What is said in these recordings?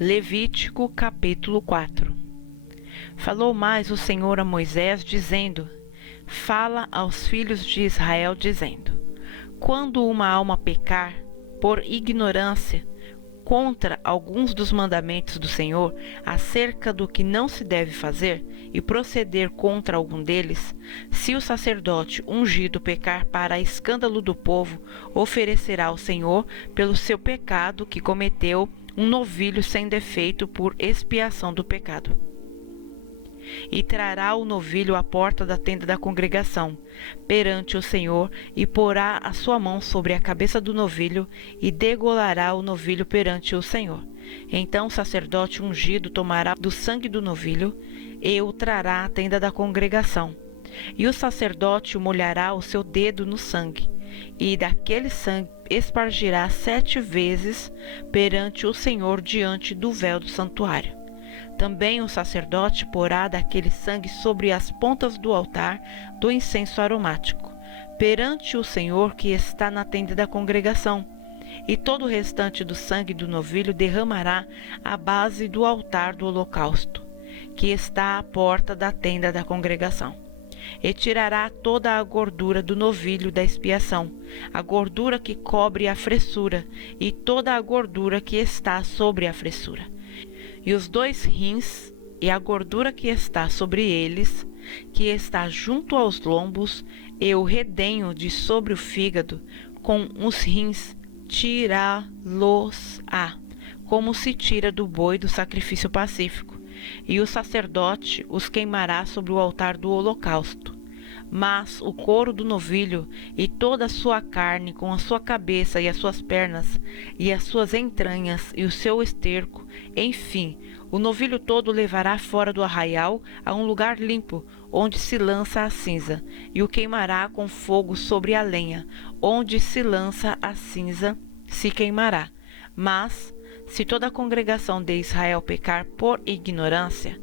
Levítico capítulo 4. Falou mais o Senhor a Moisés, dizendo: Fala aos filhos de Israel, dizendo: Quando uma alma pecar, por ignorância, contra alguns dos mandamentos do Senhor, acerca do que não se deve fazer, e proceder contra algum deles, se o sacerdote ungido pecar para escândalo do povo, oferecerá ao Senhor, pelo seu pecado que cometeu, um novilho sem defeito por expiação do pecado. E trará o novilho à porta da tenda da congregação, perante o Senhor, e porá a sua mão sobre a cabeça do novilho, e degolará o novilho perante o Senhor. Então o sacerdote ungido tomará do sangue do novilho, e o trará à tenda da congregação. E o sacerdote molhará o seu dedo no sangue, e daquele sangue espargirá 7 vezes perante o Senhor diante do véu do santuário. Também o sacerdote porá daquele sangue sobre as pontas do altar do incenso aromático, perante o Senhor que está na tenda da congregação, e todo o restante do sangue do novilho derramará à base do altar do holocausto, que está à porta da tenda da congregação. E tirará toda a gordura do novilho da expiação, a gordura que cobre a fressura, e toda a gordura que está sobre a fressura, e os 2 rins, e a gordura que está sobre eles, que está junto aos lombos, e o redenho de sobre o fígado, com os rins, tirá-los-á, como se tira do boi do sacrifício pacífico, e o sacerdote os queimará sobre o altar do holocausto. Mas o couro do novilho e toda a sua carne, com a sua cabeça e as suas pernas, e as suas entranhas e o seu esterco, enfim, o novilho todo levará fora do arraial a um lugar limpo, onde se lança a cinza, e o queimará com fogo sobre a lenha, onde se lança a cinza, se queimará. Mas, se toda a congregação de Israel pecar por ignorância,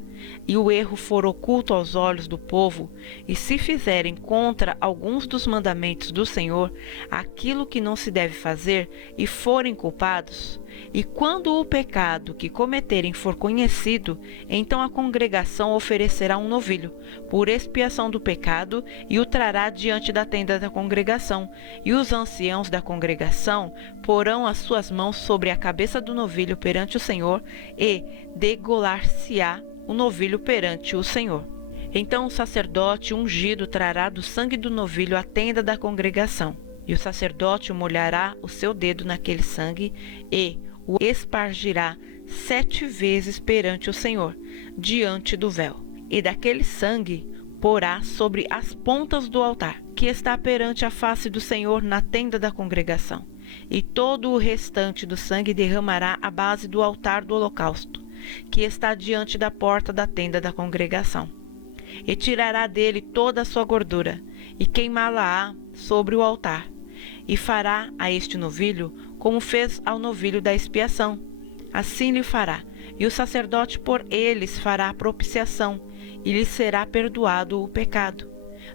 e o erro for oculto aos olhos do povo, e se fizerem contra alguns dos mandamentos do Senhor aquilo que não se deve fazer, e forem culpados, e quando o pecado que cometerem for conhecido, então a congregação oferecerá um novilho, por expiação do pecado, e o trará diante da tenda da congregação, e os anciãos da congregação porão as suas mãos sobre a cabeça do novilho perante o Senhor, e degolar-se-á o novilho perante o Senhor. Então o sacerdote ungido trará do sangue do novilho à tenda da congregação, e o sacerdote molhará o seu dedo naquele sangue, e o espargirá 7 vezes perante o Senhor, diante do véu. E daquele sangue porá sobre as pontas do altar, que está perante a face do Senhor na tenda da congregação. E todo o restante do sangue derramará à base do altar do holocausto, que está diante da porta da tenda da congregação. E tirará dele toda a sua gordura, e queimá-la-á sobre o altar, e fará a este novilho como fez ao novilho da expiação. Assim lhe fará, e o sacerdote por eles fará propiciação, e lhe será perdoado o pecado.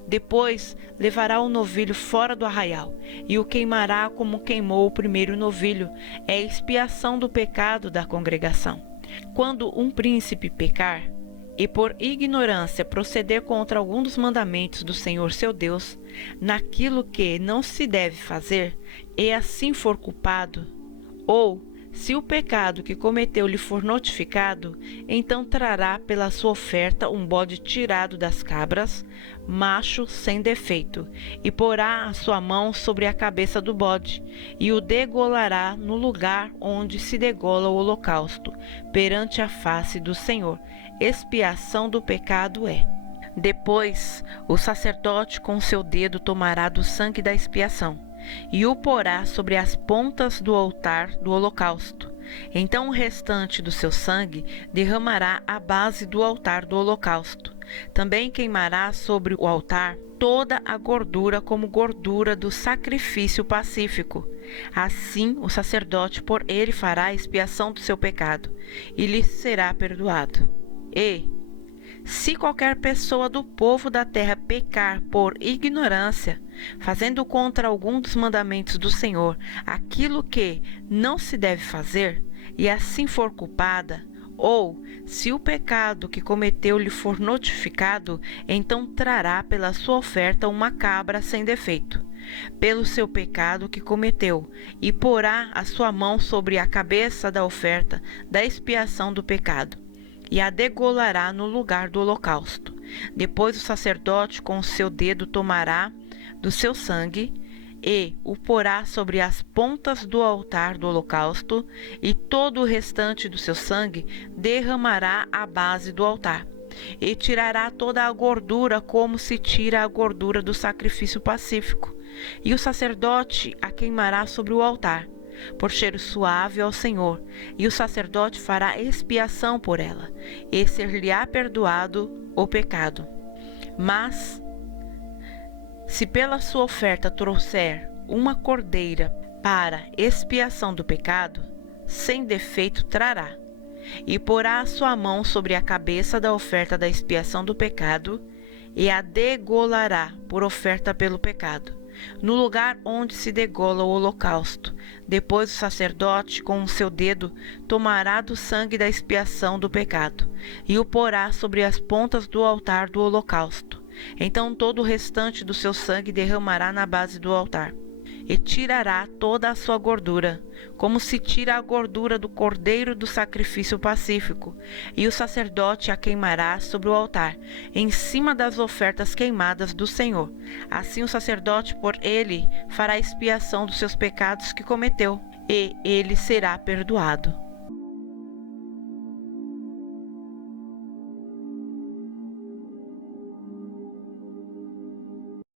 Depois levará o novilho fora do arraial, e o queimará como queimou o primeiro novilho, é a expiação do pecado da congregação. Quando um príncipe pecar, e por ignorância proceder contra algum dos mandamentos do Senhor seu Deus, naquilo que não se deve fazer, e assim for culpado, ou se o pecado que cometeu lhe for notificado, então trará pela sua oferta um bode tirado das cabras, macho sem defeito, e porá a sua mão sobre a cabeça do bode, e o degolará no lugar onde se degola o holocausto, perante a face do Senhor. Expiação do pecado é. Depois, o sacerdote com seu dedo tomará do sangue da expiação, e o porá sobre as pontas do altar do holocausto. Então o restante do seu sangue derramará à base do altar do holocausto. Também queimará sobre o altar toda a gordura como gordura do sacrifício pacífico. Assim o sacerdote por ele fará a expiação do seu pecado, e lhe será perdoado. E, se qualquer pessoa do povo da terra pecar por ignorância, fazendo contra algum dos mandamentos do Senhor aquilo que não se deve fazer, e assim for culpada, ou se o pecado que cometeu lhe for notificado, então trará pela sua oferta uma cabra sem defeito, pelo seu pecado que cometeu, e porá a sua mão sobre a cabeça da oferta da expiação do pecado, e a degolará no lugar do holocausto. Depois o sacerdote com o seu dedo tomará do seu sangue e o porá sobre as pontas do altar do holocausto, e todo o restante do seu sangue derramará à base do altar, e tirará toda a gordura como se tira a gordura do sacrifício pacífico, e o sacerdote a queimará sobre o altar, por cheiro suave ao Senhor, e o sacerdote fará expiação por ela, e ser-lhe-á perdoado o pecado. Mas se pela sua oferta trouxer uma cordeira para expiação do pecado, sem defeito trará, e porá a sua mão sobre a cabeça da oferta da expiação do pecado, e a degolará por oferta pelo pecado, no lugar onde se degola o holocausto. Depois o sacerdote, com o seu dedo, tomará do sangue da expiação do pecado, e o porá sobre as pontas do altar do holocausto. Então todo o restante do seu sangue derramará na base do altar, e tirará toda a sua gordura, como se tira a gordura do cordeiro do sacrifício pacífico, e o sacerdote a queimará sobre o altar, em cima das ofertas queimadas do Senhor. Assim o sacerdote por ele fará expiação dos seus pecados que cometeu, e ele será perdoado.